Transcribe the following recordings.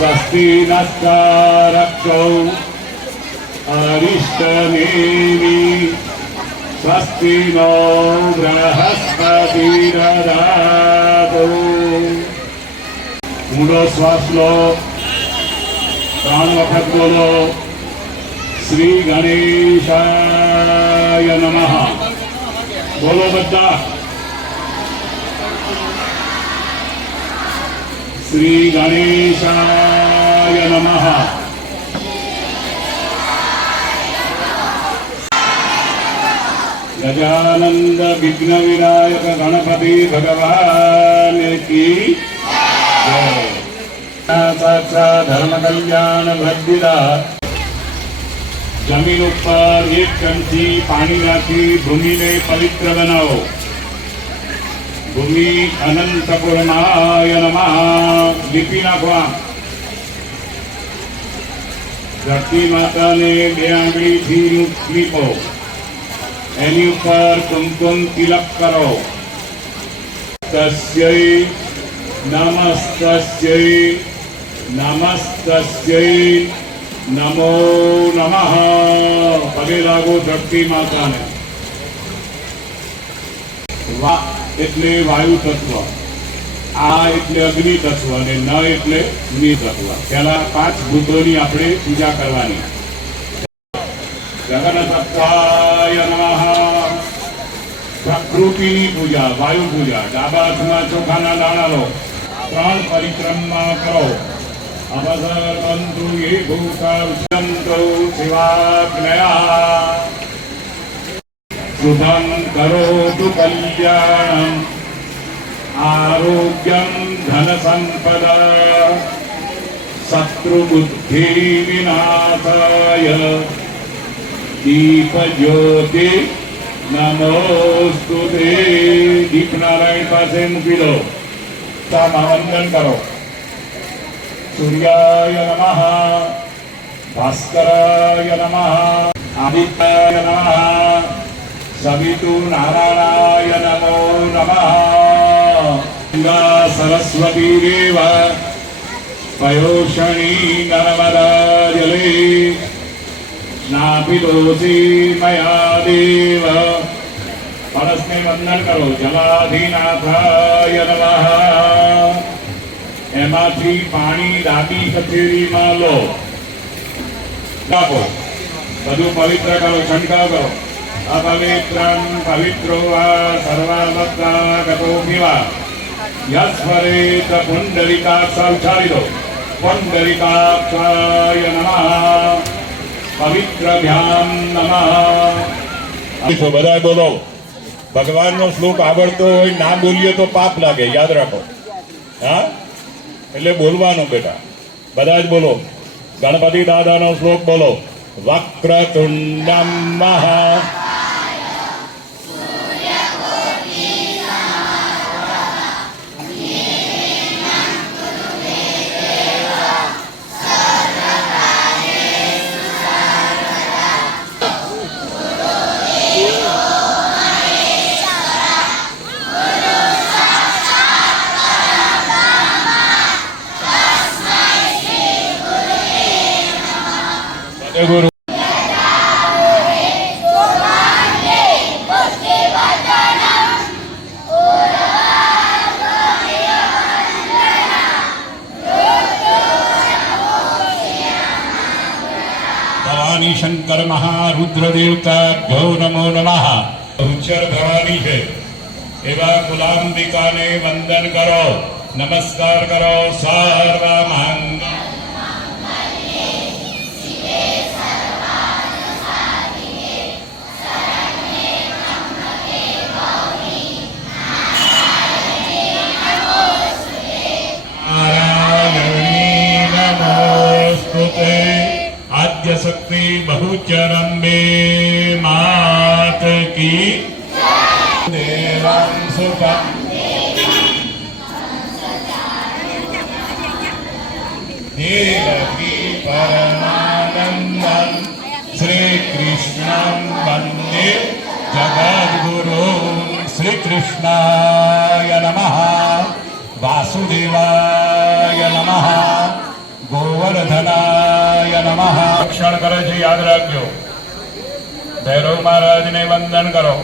स्वस्ति नस्तारक्षौ अरिष्टनेमि स्वस्ति नो बृहस्पतिर्ददातु। ઊંડો શ્વાસ લો, 3 વખત બોલો શ્રી ગણેશાય નમઃ। બોલો બધા શ્રી ગણેશાય નમઃ। ગજાનંદ વિઘ્ન વિનાયક ગણપતિ ભગવાન કી જય। સાક્ષાત ધર્મ કલ્યાણ વૃદ્ધિદા। જમીન ઉપર 1 ચમચી પાણી નાખી ભૂમિને પવિત્ર બનાવો। ભૂમિ અનંત પૂર્ણાય નમઃ લીપી નાખવા। ધરતી માતાને 2 આંગળીથી લીપો। એની ઉપર કુમકુમ તિલક કરો। તસ્યૈ નમસ્તસ્યૈ નમસ્તસ્યૈ નમો નમઃ। પગે લાગો ધરતી માતાને। વા એટલે વાયુ તત્વ, આ એટલે અગ્નિ તત્વ અને ન એટલે ભૂમિ તત્વ। પહેલા 5 ભૂતોની આપણે પૂજા કરવાની। ગગનતત્વાય નમઃ પ્રકૃતિની પૂજા, વાયુ પૂજા। ડાબા હાથમાં ચોખાના દાણા લો, 3 પરિક્રમા કરો। અવસરંતુ યે ભૂતંતુ શિવાગ્નયા શુભં કરોતુ કલ્યાણં આરોગ્યં ધન સંપદા શત્રુબુદ્ધિ વિનાશાય દીપ જ્યોતિ નમોસ્તુતે। દીપ નારાયણ પાસે મૂકી દો। વંદન કરો। સૂર્યાય નમઃ ભાસ્કરાય નમઃ આદિત્યાય નમઃ સવિતુ નારાયણાય નમો નમઃ। ગંગા સરસ્વતી દેવ પયોષણી નર્મદા જલે સ્નાપિતોસી મયા દેવ। કળશને વંદન કરો। જલાધિનાથાય નમઃ। એમાંથી પાણી ડાબી કચેરીમાં લો, નાખો, બધું પવિત્ર કરો, છંટકાવ કરો। અપવિત્રં પવિત્રો વા સર્વાવસ્થા ગતોમિવા યસ્વરેત પુંડરીકાક્ષ ઉચ્ચારી દો। પુંડરીકાક્ષાય નમઃ પવિત્રભ્યામ નમઃ। બધા બોલો। ભગવાનનો શ્લોક આવડતો હોય, ના બોલીએ તો પાપ લાગે, યાદ રાખો। હા, એટલે બોલવાનું બેટા, બધા જ બોલો। ગણપતિ દાદાનો શ્લોક બોલો। વક્રતુંડમ મહા ગુરુ ભવાની શંકર મહારુદ્ર દેવતાભ્યો નમો નમઃ। ઉચ્ચર ભવાની છે એવા કુલાંબિકાને વંદન કરો, નમસ્કાર કરો। સર્વ મંગલ शक्ति बहुचरम्बे मात की देवं सुखं देवकी परमानंदं श्री कृष्णं वंदे जगद्गुरु। श्री कृष्णाय नमः, वासुदेवाय नमः, ગોવર્ધનાય નમઃ. રક્ષણ કરે છે યાદ રાખજો. ભૈરવ મહારાજને વંદન કરો.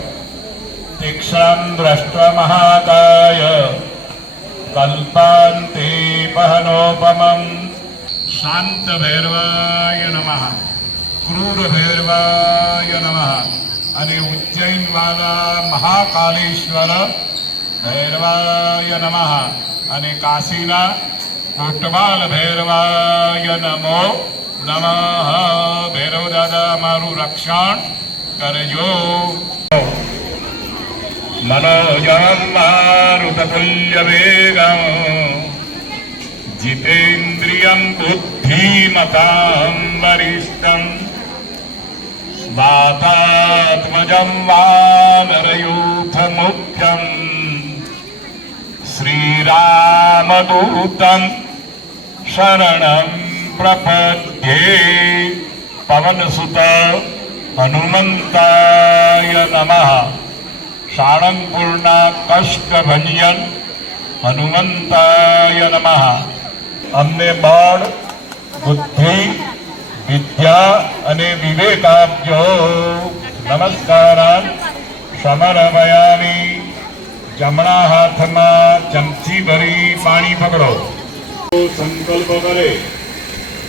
તીક્ષ્ણં દ્રષ્ટ્વા મહાકાય કલ્પાંતે પહનોપમં. શાંત ભૈરવાય નમઃ. ક્રૂર ભૈરવાય નમઃ. અને ઉજ્જૈન વાળા મહાકાલેશ્વર ભૈરવાય નમઃ. અને કાશીના કોટવાલ ભૈરવાય નમો નમઃ. ભૈરવ દાદા મારું રક્ષણ કરજો. મનોજમ મારુતતુલ્ય વેગમ જીતેન્દ્રિયમ બુદ્ધિમતાં વરિષ્ઠં વાતાત્મજં વાનરયુથ મુખ્યં શ્રીરામદૂતં શરણં પ્રપદ્યે. પવનસુત હનુમંતાય નમઃ. સાળંગપુરના કષ્ટભંજન હનુમંતાય નમઃ. અમને બળ, બુદ્ધિ, વિદ્યા અને વિવેક આપજો. નમસ્કાર સમર્પયામિ. જમણા હાથમાં ચમચી ભરી પાણી પકડો. સંકલ્પ કરે,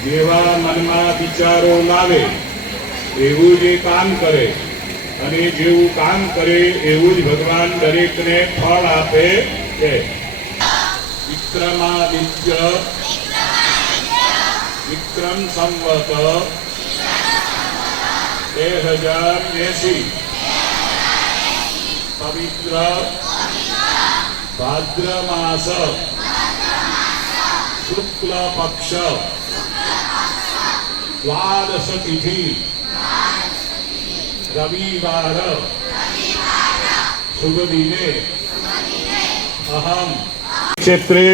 જેવા મનમાં વિચારો લાવે એવું જ એ કામ કરે, અને જેવું કામ કરે એવું જ ભગવાન દરેકને ફળ આપે છે. વિક્રમાદિત્ય વિક્રમ સંવત 2080 પવિત્ર ભાદ્ર માસ શુક્લ પક્ષ દ્વાદશ તિથિ રવિવાર શુભ દિને અહમ ક્ષેત્રે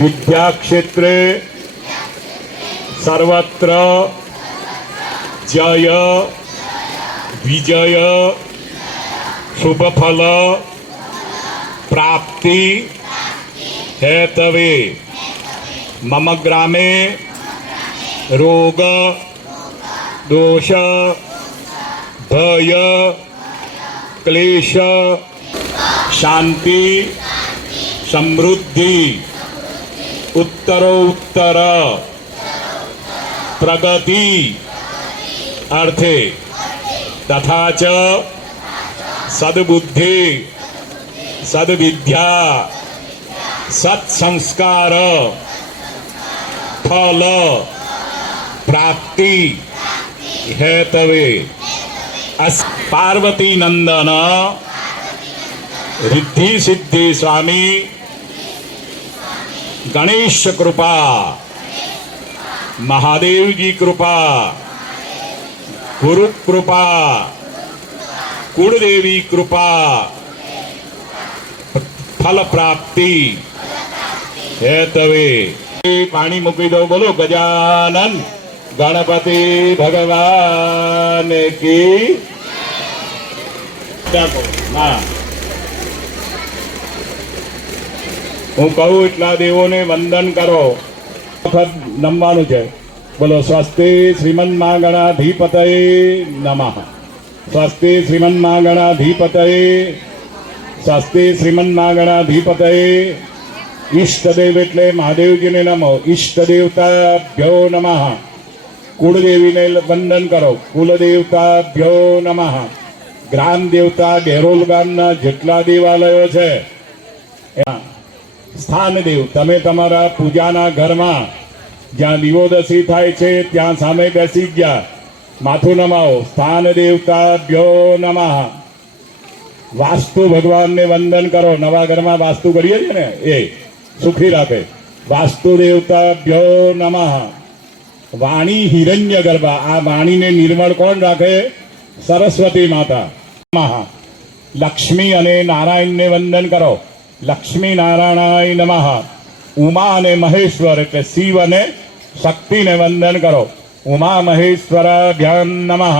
વિદ્યા ક્ષેત્રે સર્વત્ર જય વિજય શુભ ફલ પ્રાપ્તિ હેતવે. મમ ગ્રામે રોગ દોષ ભય ક્લેશ શાંતિ સમૃદ્ધિ ઉત્તરોત્તર પ્રગતિ અર્થે તથા ચ સદબુદ્ધિ સદવિદ્યા સત્સંસ્કાર ફલ પ્રાપ્તિ હેતવે. પાર્વતી નંદન રિદ્ધિ સિદ્ધિ સ્વામી ગણેશ કૃપા મહાદેવજી કૃપા ગુરુ કૃપા કુળદેવી કૃપા ફલ પ્રાપ્તિ હેતવે. પાણી મૂકી દો. બોલો ગજાનન ગણપતિ ભગવાન કી. ના હું કહું એટલા દેવોને વંદન કરો. વખત નમવાનું છે. બોલો સ્વસ્તિ શ્રીમન ગણાધિપતય નમઃ. સ્વસ્તિ શ્રીમન ગણાધિપતય. સ્વસ્તિ શ્રીમન ગણાધિપતય. ઈષ્ટદેવ એટલે મહાદેવજીને નમો. ઈષ્ટદેવતાભ્યો નમઃ. કુળદેવીને વંદન કરો. કુલદેવતાભ્યો નમઃ. ગ્રામ દેવતા ગેરોલ ગામના જેટલા દેવાલયો છે, સ્થાન દેવ તમે તમારા પૂજાના ઘરમાં જ્યાં દિવોદશી થાય છે ત્યાં સામે બેસી ગયા માથું નમાવો. સ્થાન દેવતાભ્યો નમઃ. વાસ્તુ ભગવાનને વંદન કરો. નવા ઘરમાં વાસ્તુ કરીએ છીએ ને, એ સુખી રાખે. વાસ્તુ દેવતાભ્યો નમઃ. વાણી હિરણ્ય ગર્ભા. આ વાણીને નિર્મળ કોણ રાખે? સરસ્વતી માતા. લક્ષ્મી અને નારાયણને વંદન કરો. લક્ષ્મી નારાયણાય નમઃ. ઉમા અને મહેશ્વર એટલે શિવ અને શક્તિને વંદન કરો. ઉમા મહેશ્વરાભ્યામ નમઃ.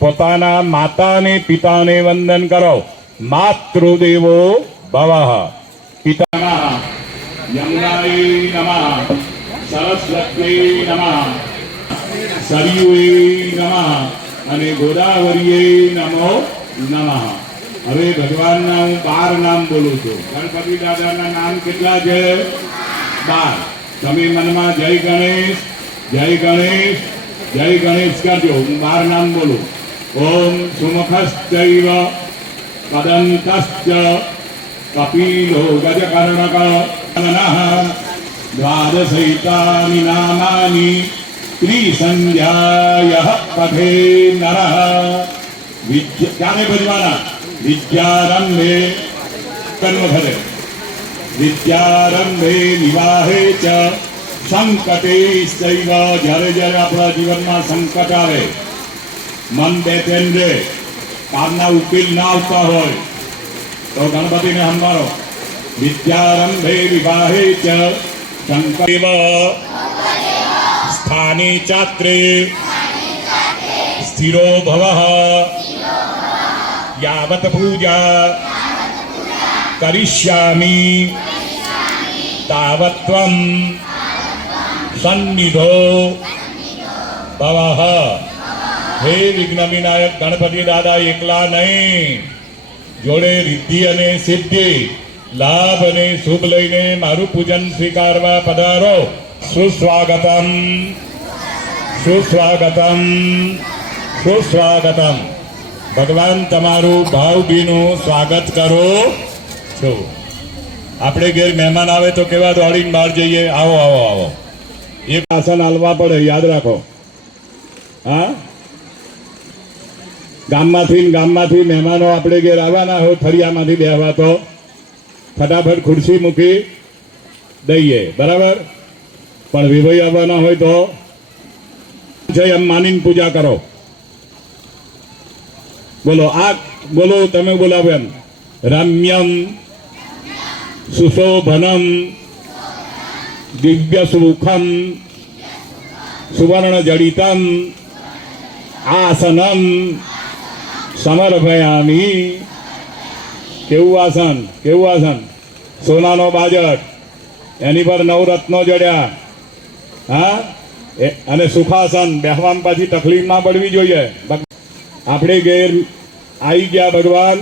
પોતાના માતા અને પિતાને વંદન કરો. માતૃદેવો ભવઃ. પિતા યમુનાય નમઃ સરસ્વત્यै નમઃ સરયુએ નમઃ અને ગોદાવરીએ નમો નમઃ. હવે ભગવાનના હું 12 નામ બોલું છું. ગણપતિ દાદાના નામ કેટલા છે? 12. તમે મનમાં જય ગણેશ જય ગણેશ જય ગણેશ કરજો. હું 12 નામ બોલું. ઓમ સુમુખશ્ચૈવ કદંતશ્ચ કપિલો ગજકર્ણક નમઃ દ્વાદશૈતાની નામાની ત્રિસંધ્યાય પઠે નરઃ. ક્યારે ભજવાના? વિદ્યારંભે કર્મ ફલે વિદ્યારંભે વિવાહે ચ સંકટે ચૈવ. જ્યારે જ્યારે આપણા જીવનમાં સંકટ આવે, મન બેચેન રહે, કામના ઉકેલ ના આવતા હોય તો ગણપતિને સંભાળો. વિદ્યારંભે વિવાહે ચ સંકટેવ સ્થાને ચાત્રે સ્થિરો ભવઃ યાવત પૂજા કરિષ્યામિ તાવત ત્વં સન્નિધો ભવઃ. હે વિઘ્ન વિનાયક ગણપતિ દાદા એકલા નહીં, જોડે રિદ્ધિ અને સિદ્ધિ, લાભ અને શુભ લઈને મારું પૂજન સ્વીકારવા પધારો. સુસ્વાગતમ સુસ્વાગતમ સુસ્વાગતમ. ભગવાન તમારું ભાવભીનું સ્વાગત કરો છો. આપણે ઘેર મહેમાન આવે તો કેવા દોડીને બહાર જઈએ, આવો આવો આવો. એક આસન હાલવા પડે, યાદ રાખો. હા, ગામમાંથી મહેમાનો આપણે ઘેર આવવાના હોય, ફળિયામાંથી બેહવા તો ફટાફટ ખુરશી મૂકી દઈએ, બરાબર. પણ વિભય આવવાના હોય તો એમ માનીને પૂજા કરો. બોલો આ બોલો, તમે બોલાવો એમ. રમ્યમ સુશોભનમ દિવ્ય સુખમ સુવર્ણ જડિતમ આસનમ સમર્પયામિ. કેવું આસન, કેવું આસન! સોનાનો બાજટ, એની પર નવરત્નો જડ્યા. હા, અને સુખાસન. બેહવામાં પાછી તકલીફ ના પડવી જોઈએ. આપણે ઘેર આવી ગયા ભગવાન,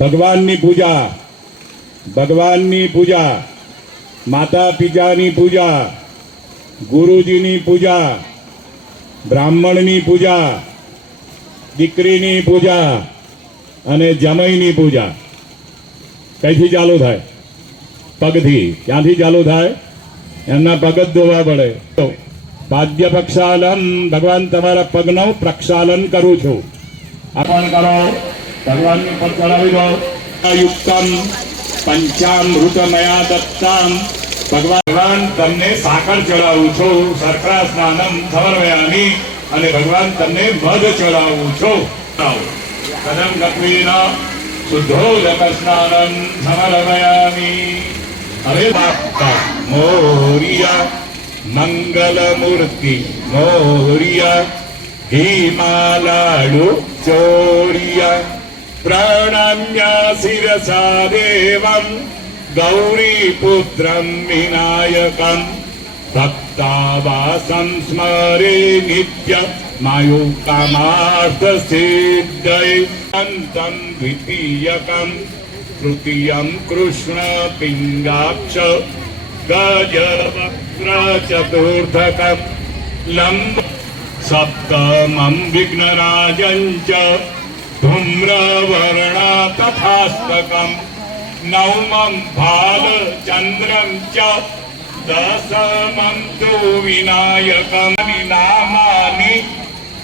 ભગવાનની પૂજા, ભગવાનની પૂજા, માતા પિતાની પૂજા, ગુરુજીની પૂજા, બ્રાહ્મણની પૂજા, દીકરીની પૂજા અને જમાઈની પૂજા કઈથી ચાલુ થાય? પગથી. ક્યાંથી ચાલુ થાય? એમના પગ જ ધોવા પડે. પાદ્ય પ્રક્ષાલન. ભગવાન તમારા પગનું પ્રક્ષાલન કરું છું. અર્પણ કરો, ભગવાનની પર ચડાવી દો. યુક્તમ પંચામૃતમયા દત્તામ. ભગવાન તમને સાકર ચડાવું છું. શર્કરા સ્નાનમ સમર્પયામિ. અને ભગવાન તમને મધ ચડાવું છું. કદમ ગત્વેન શુદ્ધોદક સ્નાનમ સમર્પયામિ. હવે બાપા મોરિયા મંગલ મૂર્તિ મોરિયા હિમાલાડુ ચોરિયા પ્રણમ્ય શિરસા દેવમ ગૌરી પુત્રમ વિનાયકમ ભક્તાવાસં સ્મરે નિત્ય માયુકામાર્થ સિદ્ધયે અંતં દ્વિતીયકમ તૃતીયમ કૃષ્ણ પિંગાક્ષ ગજવક્ત્ર ચતુર્થકમ લંબ સપ્તમમ વિઘ્નરાજં ચ ધૂમ્રવર્ણ તથાસ્તકમ નવમં ભાલચંદ્રં ચ દશમં તુ વિનાયકમ. નામાની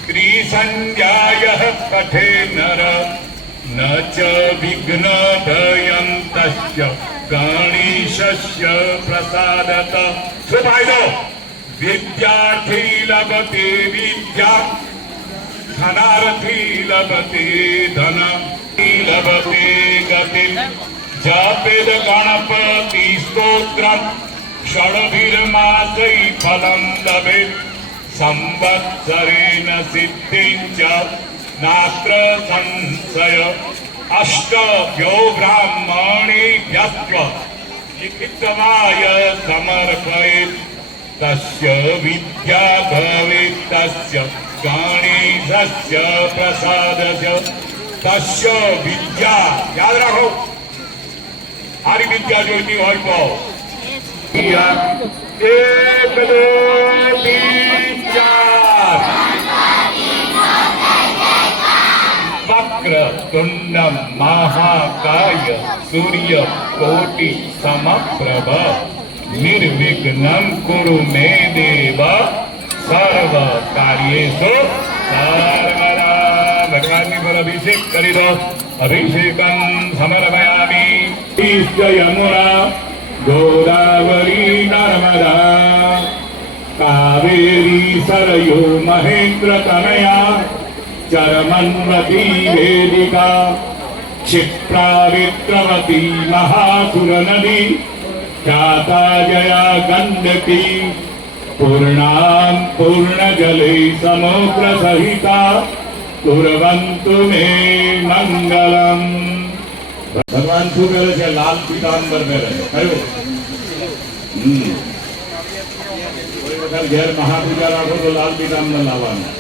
ત્રિસંધ્યાયઃ પઠે નર ન ચ વિઘ્નભયં તસ્ય ગણેશસ્ય પ્રસાદત. શું ફાયદો? વિદ્યાર્થી લભતે વિદ્યા, ધનાર્થી લભતે ધન, લભતે ગતિ. જપેદ ગણપતિ સ્તોત્રમ ષડભિર્માસૈ ફલમ લભેત. સંવત્સરેણ સિદ્ધિં ચ નાત્ર સંશય. અષ્ટભ્યો બ્રાહ્મણેભ્યસ્ત્વ लिखितवाय समर्पयेत् तस्य विद्या भवेत् तस्य गणेशस्य प्रसादस्य तस्य विद्या याद रखो सारी विद्या जोईती होय तो एक दो तीन चार वक्र तुंड महाकाय सूर्य कोटि समप्रभ निर्विघ्नं कुरु मे देव सर्व कार्येषु सर्वदा भगवान ने पर अभिषेक करी दो अभिषेकं समर्पयामि ईश्च यमुना गोदावरी नर्मदा कावेरी सरयू महेंद्र तनया चरमन्वती वेदिका क्षिप्रा विक्रमती महासुर नदी ख्याता जया गंडकी पूर्णां पूर्णजले समुद्र सहिता कुर्वन्तु मे मंगलम। भगवान શું કરે છે? લાલ પીતાંબર પહેરે છે. કયું? કોઈ વખત ઘેર મહાપૂજા રાખો તો લાલ પીતાંબર લાવવાનું.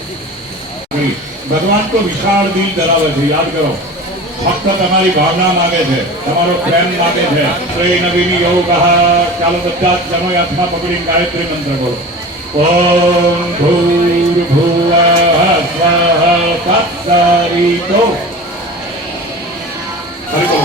ભગવાન તો વિશાળ દિલ ધરાવે છે, યાદ કરો. ફક્ત તમારી ભાવના માગે છે, તમારો પ્રેમ માગે છે. શ્રી નવીની યોગ ચાલો બધા જ જનો હાથમાં પકડી ગાયત્રી મંત્ર બોલો. ઓમ ભૂર્ભુવઃ સ્વઃ તત્સવિતો હરિ બોલો.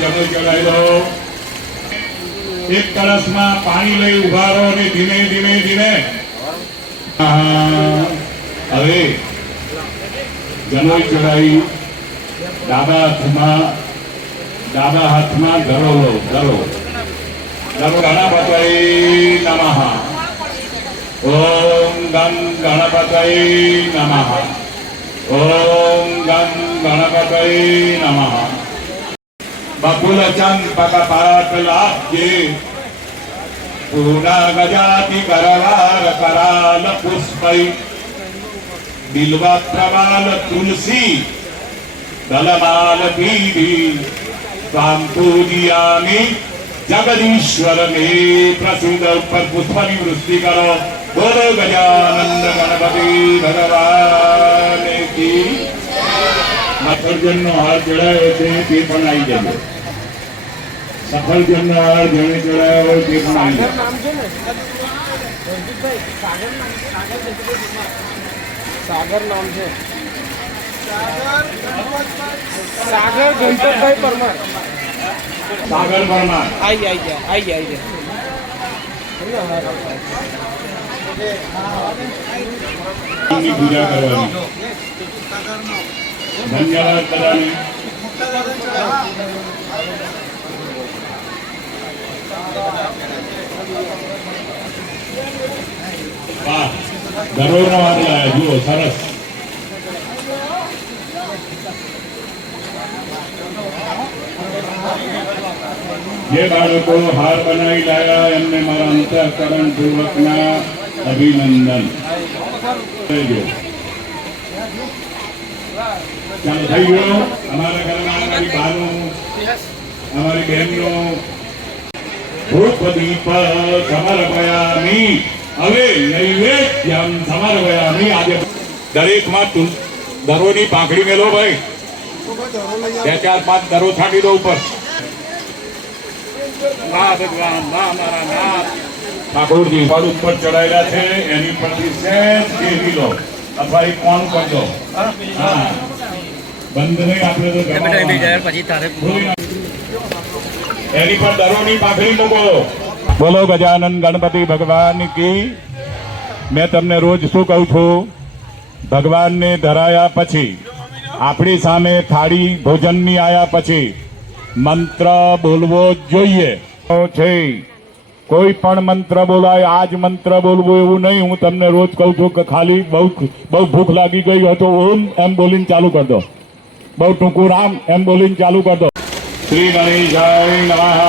જમો ચડાવી દો. એક કળશમાં પાણી લઈ ઉભા રહો અને ધીમે ધીમે ધીમે હવે જનોઈ ચડાવી ડાબા હાથમાં ધરો લો. ધરો ગણપતય નમઃ. ઓમ ગમ ગણપતય નમઃ. ઓમ ગમ ગણપતય નમઃ. बकुल चंपक पाटलाब्जे पूर्णा गजाति करवार कराल पुष्पै बिल्वा प्रवाल तुलसी दलमाल पीडी स्वाम पूजयामि जगदीश्वर में प्रसिद्ध ऊपर पुष्पनी वृष्टि करो. बोलो गजानंद गणपति भगवान की. સફરજનનો હાર ચડાયો છે તે પણ આવી જાય. સફરજનનો હાર જેને ચડાયો હોય તે પણ આવી જાય. સાગર નામ છે. સાગર ગણપતભાઈ પરમાર. સાગર પરમાર આવી જાય. ની પૂજા કરવાની. ધન્યવાદ બધાને. વાહ, ગરોળનો હાર લાયા, જુઓ સરસ. જે બાળકો હાર બનાવી લાયા એમને મારા અંતઃકરણ પૂર્વકના અભિનંદન. ચાલો થઈ ગયો. અમારા ઘરમાં અમારી બહાનું અમારી બહેનનો ધૂપ દીપ સમર્પયામિ. હવે નૈવેદ્યમ સમર્પયામિ. આજે દરેકમાં દરોની પાંખડી મેલો ભાઈ. 2-4-5 દરો છાંટી દો ઉપર. વાહ ભગવાન, વાહ મારા નાથ. ઠાકોરજી ફળ ઉપર ચડાયેલા છે એની પરથી સહેજ કેરી લો અથવા એક કોણ કરી દો. હા, બંધ નહીં આપણે તો એની પર દરોની પાંખડી મૂકો. બોલો ગજાનંદ ગણપતિ ભગવાન કી. મેં તમને રોજ શું કહું છું? ભગવાનને ધરાયા પછી આપણી સામે થાળી ભોજનની આયા પછી મંત્ર બોલવો જોઈએ છે. કોઈ પણ મંત્ર બોલાય આ જ મંત્ર બોલવું એવું નહીં. હું તમને રોજ કહું છું કે ખાલી બહુ ભૂખ લાગી ગઈ હોય તો ઓમ એમ બોલીને ચાલુ કરી દો. બહુ ટૂંકું રામ એમ બોલીને ચાલુ કરી દો. શ્રી ગણેશાય નમઃ.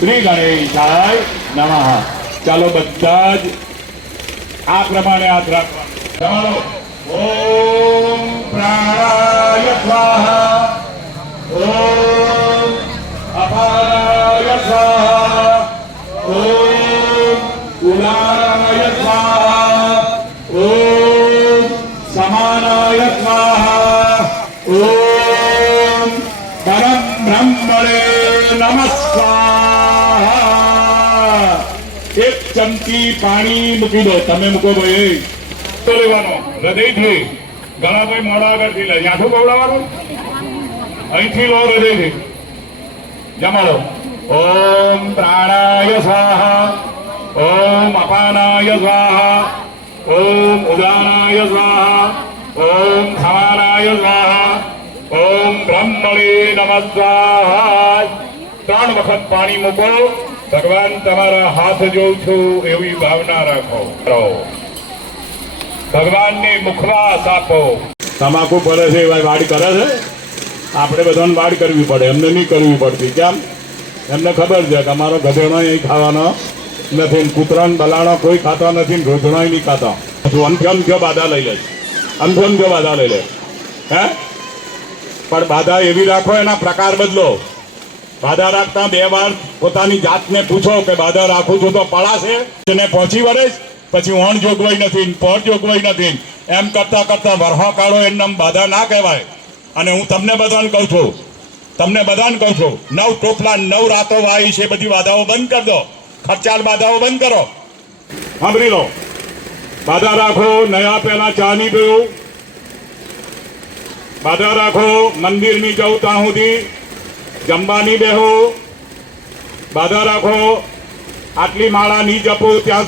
શ્રી ગણેશાય નમઃ. ચાલો બધા જ આ પ્રમાણે હાથ રાખવા. ચાલો ઓમ પ્રાણાય સ્વાહા, ઓમ અપાનાય સ્વાહા, ઓમ ઉદાનાય સ્વાહા, ઓમ સમાનાય સ્વાહા, ઓમ પરમ બ્રહ્મણે નમઃ સ્વાહા. એક ચમચી પાણી મૂકી દો. તમે મૂકો ભાઈ. તો લેવાનો હૃદયથી. ઘણા ભાઈ મોડા આગળથી લે. યાઠું ગવડાવવાનું અહીંથી લો હૃદયથી. જમાડો. ઓમ પ્રાણાય સ્વાહા, ઓમ અપાનાય સ્વાહા, ઓમ ઉદાનાય સ્વાહા, ઓમ સમાનાય સ્વાહા, ઓમ બ્રહ્મણે નમઃ સ્વાહા. 3 વખત પાણી મૂકો. ભગવાન તમારા હાથ જોઉં છું એવી ભાવના રાખો. ભગવાનને મુખવાસ આપો. તમાકુ પડે છે એવા વાડ કરે છે. આપણે બધાને વાડ કરવી પડે, એમને નહીં કરવી પડતી. કેમ? એમને ખબર છે કે અમારો ગધેડો અહીં ખાવાનો નથી, કૂતરાને બલાણો કોઈ ખાતા નથી, રોજણો નહીં ખાતા. અમથો બાધા લઈ લે. અમથો બાધા લઈ લે. હે પણ બાધા એવી રાખો, એના પ્રકાર બદલો. બાધા રાખતા 2 વાર પોતાની જાતને પૂછો કે બાધા રાખું છું તો પડાશે ને પહોંચી વળે. પછી ઓણ જોગવાઈ નથી, પહોંચ જોગવાઈ નથી, એમ કરતા કરતા વરહો કાઢો. એમને બાધા ના કહેવાય. અને હું તમને બધાને કહું છું, 9 ટોપલા 9 રાતો વાઈ છે. બધી બાધાઓ બંધ કરી દો. ખર્ચાળ બાધાઓ બંધ કરો. સાંભળી લો. બાધા રાખો. નયા પહેલા ચા નહીં પીવું. બાધા રાખો. મંદિર ની જવું ત્યાં સુધી જમવાની બેહો. બાધા રાખો. આટલી માળા નહીં જપું ત્યાં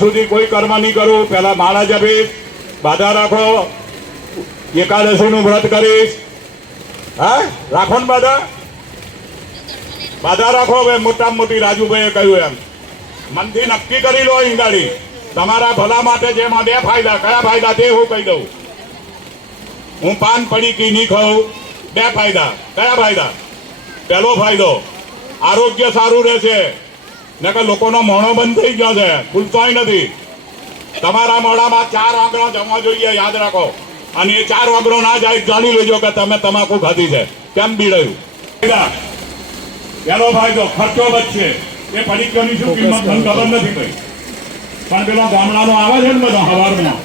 સુધી કોઈ કર્મ નહીં કરું. પહેલા માળા જપીશ. બાધા રાખો. એકાદશીનું વ્રત કરીશ. હા, રાખો ને બાધા રાખો. હવે મોટામાં મોટી રાજુભાઈએ કહ્યું એમ મનથી નક્કી કરી લો. ઈંગાડી તમારા ભલા માટે જેમાં 2 ફાયદા. કયા ફાયદા તે હું કહી દઉં. હું પાન પડીકી નહીં ખાઉં. 2 ફાયદા. કયા ફાયદા? પહેલો ફાયદો આરોગ્ય સારું રહેશે. નકર લોકોનો મોણો બંધ થઈ ગયો છે, ખુલતોય નથી. તમારા મોઢામાં 4 આંગળા જમવા જોઈએ, યાદ રાખો. અને એ 4 આંગળો ના જાય જાણી લેજો કે તમે તમાકુ ખાધી છે. કેમ બીડાયું? પહેલો ફાયદો ખર્ચો બચશે. એ પડીકની શું કિંમત મને ખબર નથી ભાઈ, પણ પેલો ગામડાનો આવે છે ને બધો હવારમાં.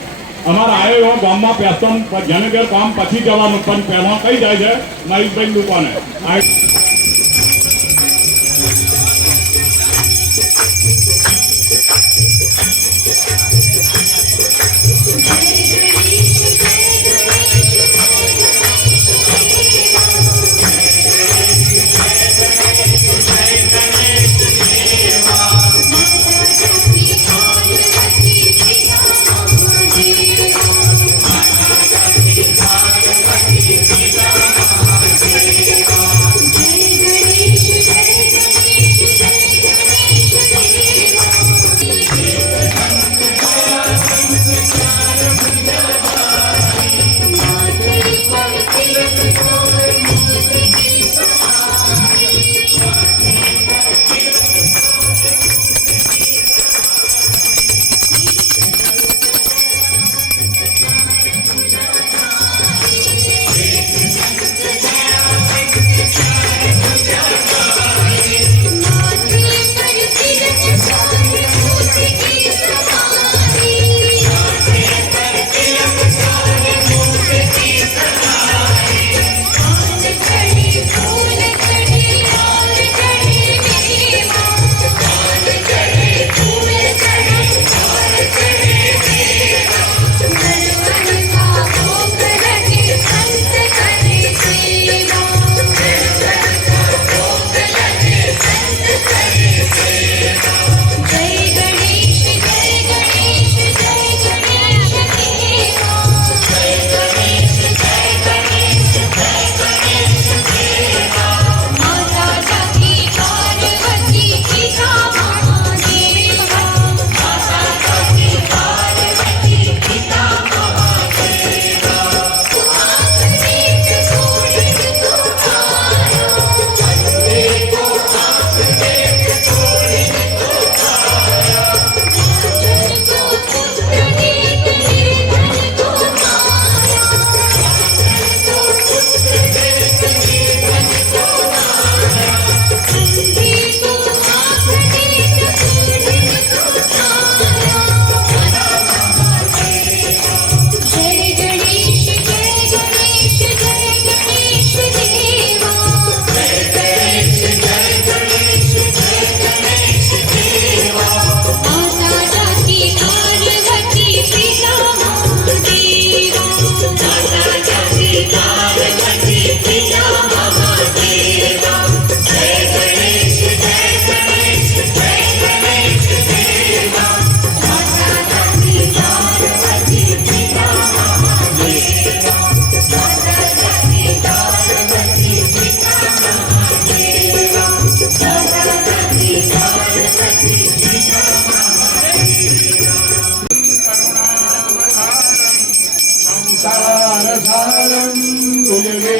અમારા આવ્યો ગામમાં પેસ્તો જેને ઘેર કામ પછી જવાનું, પણ પહેલા કઈ જાય છે નરેશભાઈ દુકાને.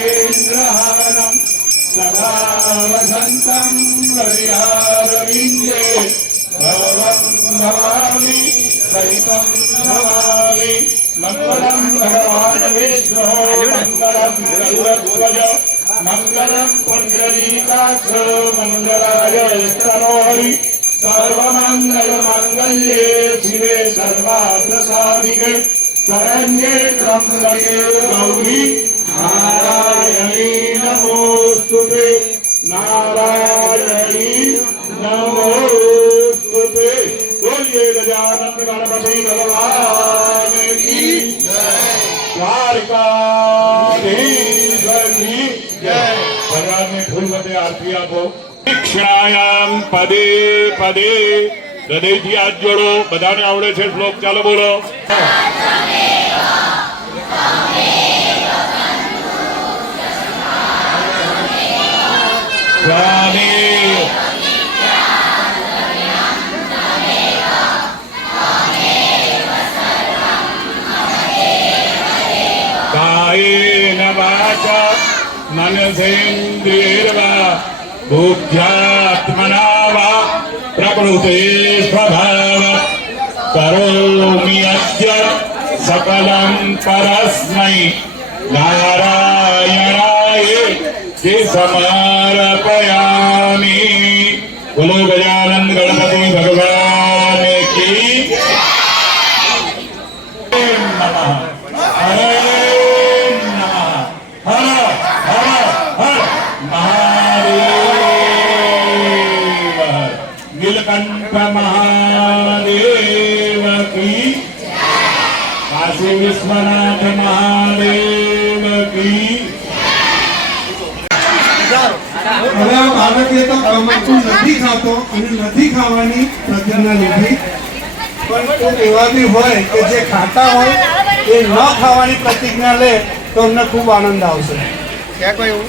कमलेन्द्रहारं सदा वसन्तं हृदयारविन्दे भवं नमामि सहितं नमामि मङ्गलं भगवान् विष्णो मङ्गलं गरुडध्वज मङ्गलं पुण्डरीकाक्ष मङ्गलाय स्तनोहरि सर्वमङ्गलमाङ्गल्ये शिवे सर्वार्थसाधिके शरण्ये त्र्यम्बके गौरी नारायणी नमोस्तुते नारायणी नमोस्तुते बोलिए गजानन गणपति भगवान की द्वारकाधीश की जय। भगवान में फूल बते आरती आपो दीक्षायाम पदे पदे હૃદયથી હાથ જોડો બધાને આવડે છે શ્લોક ચાલો બોલો સ્વામી કાયેન વાચા मनसेन्द्रियैर्वा बुद्ध्यात्मना वा प्रकृते स्वभाव करोमि अद्य सकलं परस्मै नारायणाय ते समर्पयामि। बोलो गजानन गणपति भगवान की नमः। हरे नमः। हर हर हर महादेव। नीलकंठ महादेव की काशी विश्वनाथ महादेव की। હવે આ બાળકે તો તમાકુ નથી ખાતો અને નથી ખાવાની પ્રતિજ્ઞા લીધી, પણ કોઈક એવા બી હોય કે જે ખાતા હોય એ ન ખાવાની પ્રતિજ્ઞા લે તો અમને ખૂબ આનંદ આવશે. ક્યાં કોઈ એવું